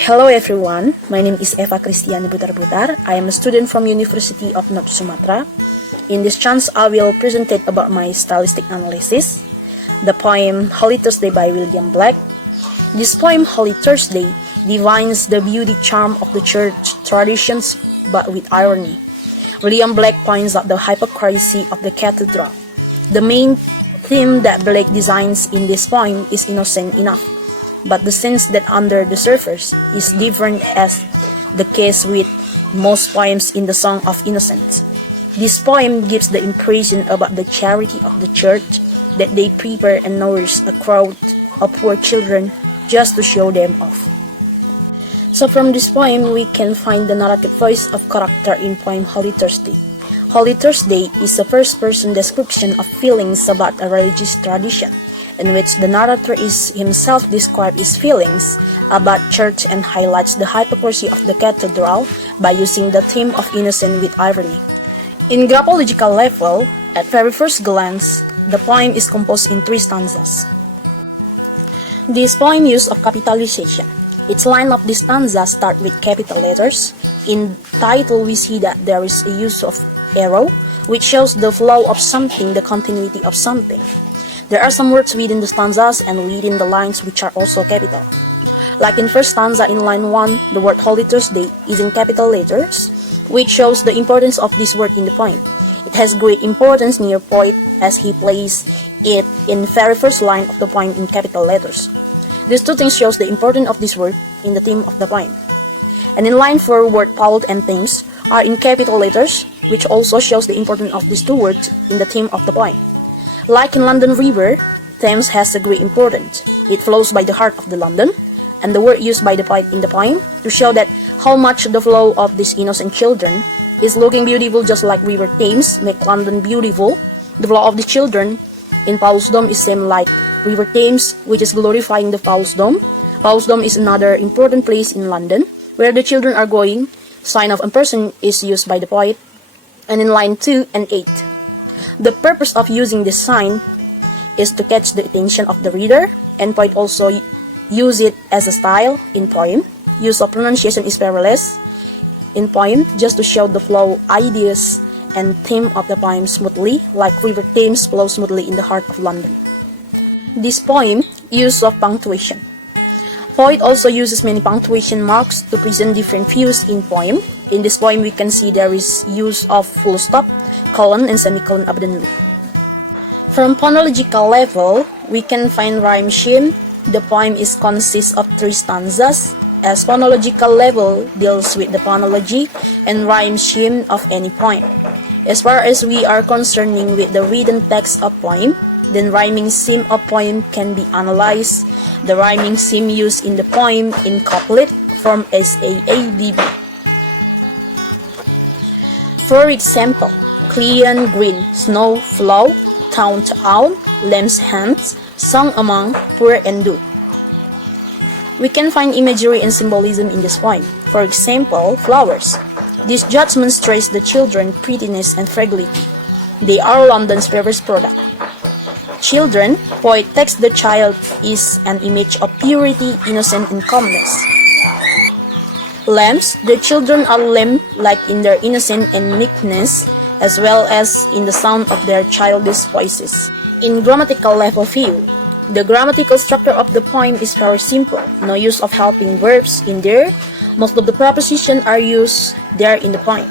Hello everyone, my name is Kristiani Butar-Butar. I am a student from University of North Sumatra. In this chance, I will present about my stylistic analysis, the poem Holy Thursday by William Blake. This poem, Holy Thursday, divines the beauty charm of the church traditions but with irony. William Blake points out the hypocrisy of the cathedral. The main theme that Blake designs in this poem is innocent enough, but the sense that under the surface is different, as the case with most poems in the Song of Innocence. This poem gives the impression about the charity of the church, that they prepare and nourish a crowd of poor children just to show them off. So from this poem, we can find the narrative voice of character in poem Holy Thursday. Holy Thursday is a first-person description of feelings about a religious tradition, in which the narrator is himself describes his feelings about church and highlights the hypocrisy of the cathedral by using the theme of innocence with irony. In graphological level, at very first glance, the poem is composed in 3 stanzas. This poem use of capitalization. Its line of this stanza start with capital letters. In title, we see that there is a use of arrow, which shows the flow of something, the continuity of something. There are some words within the stanzas and within the lines which are also capital. Like in first stanza in line 1, the word Holy Thursday is in capital letters, which shows the importance of this word in the poem. It has great importance near poet as he places it in very first line of the poem in capital letters. These 2 things shows the importance of this word in the theme of the poem. And in line 4, word Paul and Thames are in capital letters, which also shows the importance of these 2 words in the theme of the poem. Like in London River, Thames has a great importance. It flows by the heart of the London, and the word used by the poet in the poem to show that how much the flow of these innocent children is looking beautiful, just like River Thames make London beautiful. The flow of the children in Paul's Dome is same like River Thames, which is glorifying the Paul's Dome. Paul's Dome is another important place in London where the children are going. Sign of a person is used by the poet. And in line 2 and 8, the purpose of using this sign is to catch the attention of the reader, and poet also use it as a style in poem. Use of pronunciation is perilous in poem, just to show the flow, ideas, and theme of the poem smoothly, like River Thames flows smoothly in the heart of London. This poem, use of punctuation. Poet also uses many punctuation marks to present different views in poem. In this poem, we can see there is use of full stop, colon, and semicolon abundantly. From phonological level, we can find rhyme scheme. The poem consists of 3 stanzas, as phonological level deals with the phonology and rhyme scheme of any poem. As far as we are concerning with the written text of poem, then rhyming scheme of poem can be analyzed. The rhyming scheme used in the poem in couplet form SAABB. For example, clean green, snow flow, town to owl, lamb's hands, sung among poor and do. We can find imagery and symbolism in this poem. For example, flowers. These judgments trace the children's prettiness and fragility. They are London's fairest product. Children, poet takes the child is an image of purity, innocence, and calmness. Lambs, the children are lamb like in their innocence and meekness, as well as in the sound of their childish voices. In grammatical level view, the grammatical structure of the poem is very simple. No use of helping verbs in there. Most of the prepositions are used there in the poem.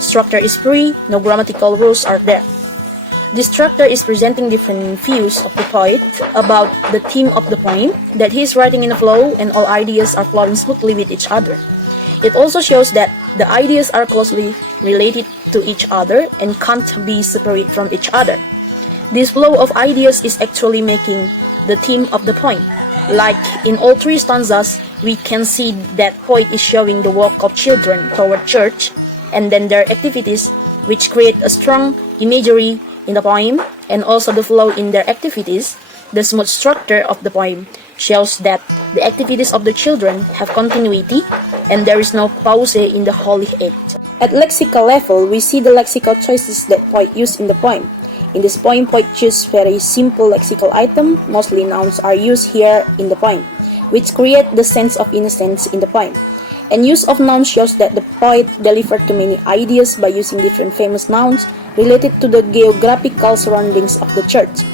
Structure is free, no grammatical rules are there. This structure is presenting different views of the poet about the theme of the poem, that he is writing in a flow and all ideas are flowing smoothly with each other. It also shows that the ideas are closely related to each other and can't be separate from each other. This flow of ideas is actually making the theme of the poem. Like in all 3 stanzas, we can see that poet is showing the walk of children toward church and then their activities, which create a strong imagery in the poem, and also the flow in their activities. The smooth structure of the poem shows that the activities of the children have continuity and there is no pause in the holy act. At lexical level, we see the lexical choices that poet used in the poem. In this poem, poet chooses very simple lexical item. Mostly nouns are used here in the poem. which create the sense of innocence in the poem. And use of nouns shows that the poet delivered too many ideas by using different famous nouns related to the geographical surroundings of the church.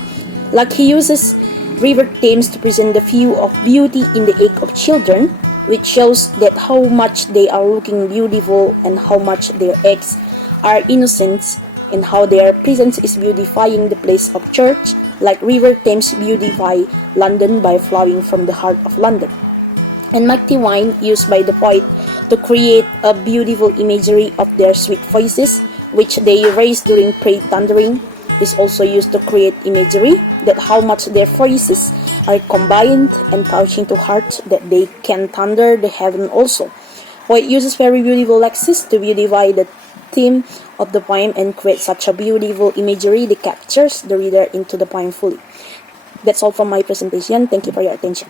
Like he uses river Thames to present the view of beauty in the egg of children, which shows that how much they are looking beautiful and how much their eggs are innocent, and how their presence is beautifying the place of church, like river Thames beautify London by flowing from the heart of London. And mighty wine used by the poet to create a beautiful imagery of their sweet voices, which they raise during prayer thundering, is also used to create imagery that how much their voices are combined and touching to hearts that they can thunder the heaven also. Poet uses very beautiful lexis to beautify the theme of the poem and create such a beautiful imagery that captures the reader into the poem fully. That's all from my presentation. Thank you for your attention.